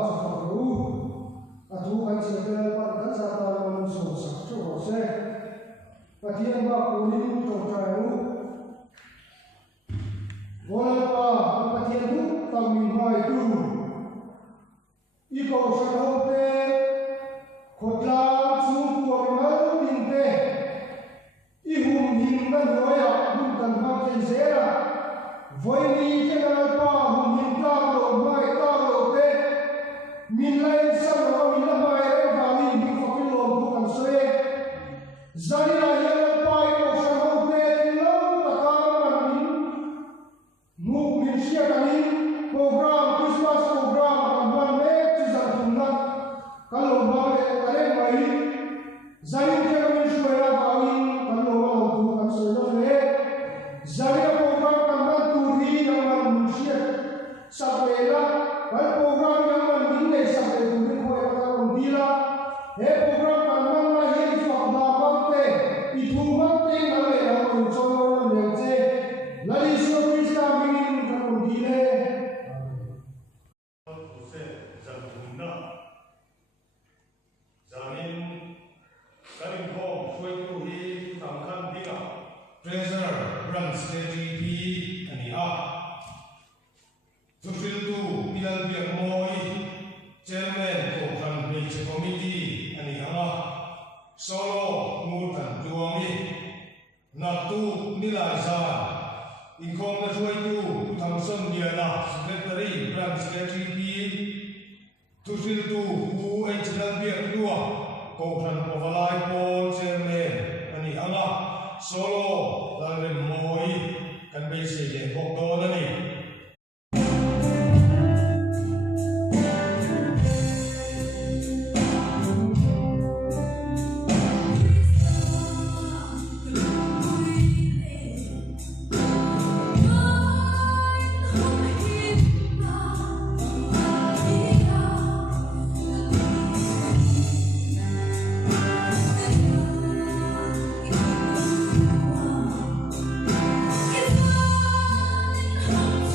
cho họ đủ thu kan se te pa kan sa ta lo so sa cho se pa thiên ba ko ni mu to trai u vola pa thiên du tam min hai tu i ko sa ho te khotla chu ko mal tin te i hum hin na noya hum kan ha chen zera voi ni che na pa hum hin ta lo mai ta lo te min lai sa lo min la mai re va ni bi ko ki lo bu kan se zani la ya pa i ko sa ho te lo ta ka man min mu min sia ka ni program Christmas program kan ban me chi za tum na ka lo ba le ka le mai zani je ka min shwe ra ba wi kan lo ba lo bu kan se lo le zani program kan ban tu ri na man min sia sa pe la kan program yang man min le sa pe tu ni ko ya ka on di la he program kan man la he fa ba ba te i thu ma te na le na ko cho le je la li so krista min kan on di le se zanthumna zamin karim khom khoi tu hi tam khan dinga treasure runs KGP ani ha Zufil tu pilal biak moi chairman Kohhran Nature Committee ani ha solo mutan tuami natu nilai sa inkom na khoi tu thamson dia na secretary branch KGP Zufil tu u ai chilal biak lua Kohhran overlay Paul chairman ani ha solo dalrem moi kan be se ye bok do na ni It's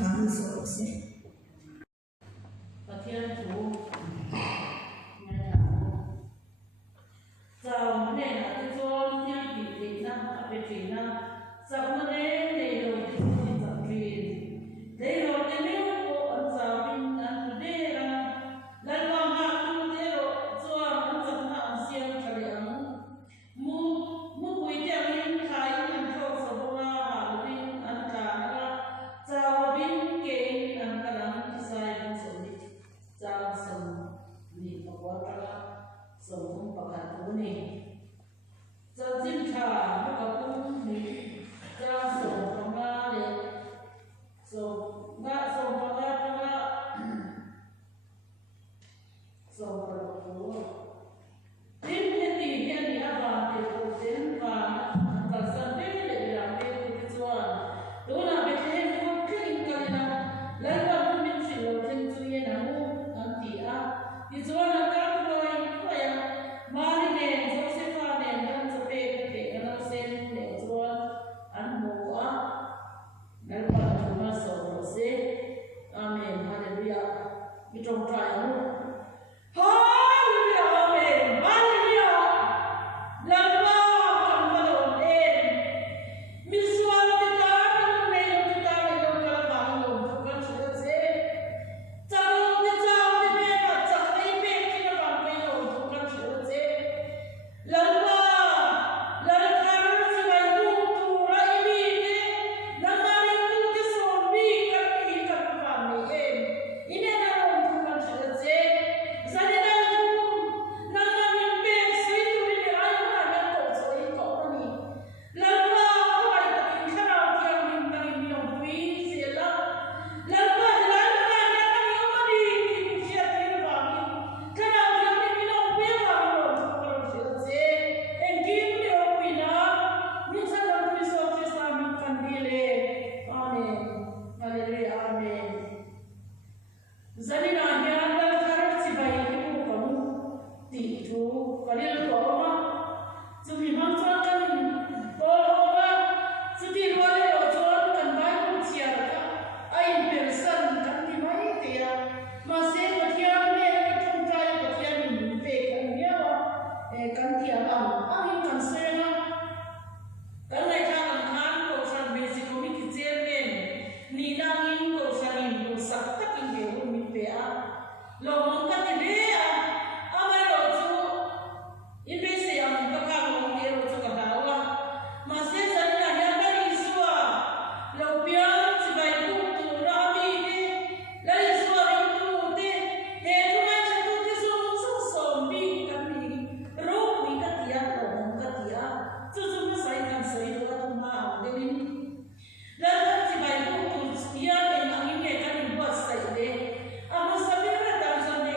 ngang so se Pathian chủ Sao này là cái cho tiêu bị thị năng ở bên thị năng sao mà đấy để rồi thì không tập truyền để rồi thì nếu có anh sao bên anh để là làm hạ tu để rồi cho anh tập hạ siêng cái này mu buổi tiệc mình khai mình thâu sao bao là bên anh cả là sao bên cái anh cả là sai bên số đi sao xong đi vào quá cả sống không bảo hạt cố này cho chim thả nó có cũng đi cho sống trong ba để sống ba sống trong ba sống vào cố đến hiện thì hiện thì ăn vào thì cố đến và sân đến để làm cái cho đó là cái thế nó kinh cái là lấy vào mình chỉ là trên suy nghĩ nào anh thì thì cho là các người Mari ne Josefa ne dan sepe ke kana sen ne tuan an moa dan pada cuma se amen haleluya kita try haleluya amen haleluya lama kamu misual kita ne kita ne kalau bangun bukan sudah se tahu kita ne tak ibe kita bangun bukan sudah se lama lalu karena sebab itu turai ini lama itu disobi kami kami ini adalah untuk manusia saya dah itu lama mimpi itu ini ayam ada kau ini lama kau ada kalau dia minta minum puis sila lama ada kami di siapa kami kalau dia minum puis kami untuk manusia kan tiap angin kan serang kan mereka kan Kohhran basic komik Jerman ni nangin Kohhran itu sakit ini komik PA lo mangkat dia amai lo tu investasi yang kakak dia lo tu katawa masih sana dia bagi suah lo pian sebaik itu rami ni lagi suah itu deh tu macam tu tu zombie kami roh ikat dia lo mangkat dia tu cuma saya kan saya doa cuma dengan lalu sebaik itu dia yang angin kan buat saya deh apa sampai pada tahun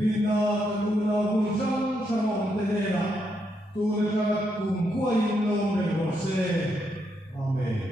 Vina kanuna bunsan sa montenera. Tulad ka kung kuwain ng Amen.